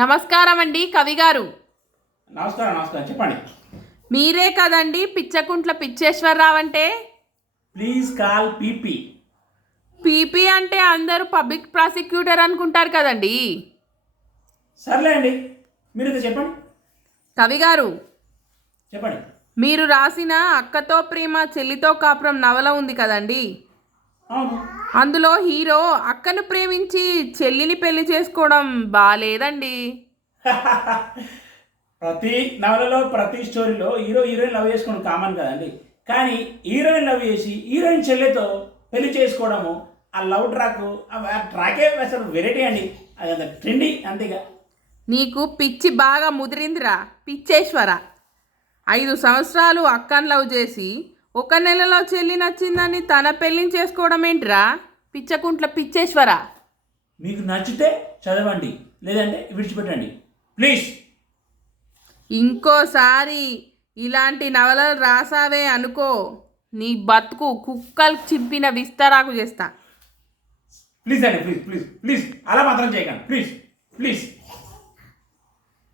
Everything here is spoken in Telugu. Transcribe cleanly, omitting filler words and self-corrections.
నమస్కారం అండి కవి గారు. నమస్కారం నమస్కారం చెప్పండి. మీరే కదండి పిచ్చకుంట్ల పిచ్చేశ్వరరావు అంటే? Please call PP. పీపీ అంటే అందరూ పబ్లిక్ ప్రాసిక్యూటర్ అనుకుంటారు కదండి. సర్లే అండి, మీరు చెప్పండి. కవి గారు, చెప్పండి. మీరు రాసిన అక్కతో ప్రేమ చెల్లితో కాపురం నవల ఉంది కదండి. అవును. అందులో హీరో అక్కను ప్రేమించి చెల్లిని పెళ్లి చేసుకోవడం బాలేదండి. ప్రతి నవలలో ప్రతి స్టోరీలో హీరో హీరోయిన్ లవ్ చేసుకోవడం కామన్ కదండి. కానీ హీరోయిన్ లవ్ చేసి హీరోయిన్ చెల్లెతో పెళ్లి చేసుకోవడము, ఆ లవ్ ట్రాక్, ఆ ట్రాకే అసలు వెరైటీ అండి. అది అంత ట్రెండీ అంతేగా. నీకు పిచ్చి బాగా ముదిరిందిరా పిచ్చేశ్వర. 5 సంవత్సరాలు అక్కను లవ్ చేసి 1 నెలలో చెల్లి నచ్చిందని తన పెళ్ళిని చేసుకోవడం ఏంటిరా పిచ్చకుంట్ల పిచ్చేశ్వర. మీకు నచ్చితే చదవండి, లేదంటే విడిచిపెట్టండి ప్లీజ్. ఇంకోసారి ఇలాంటి నవలలు రాసావే అనుకో, నీ బతుకు కుక్కలు చింపిన విస్తరాకు చేస్తా. ప్లీజ్ అండి, ప్లీజ్ ప్లీజ్ ప్లీజ్ అలా మాత్రం చేయకండి ప్లీజ్ ప్లీజ్.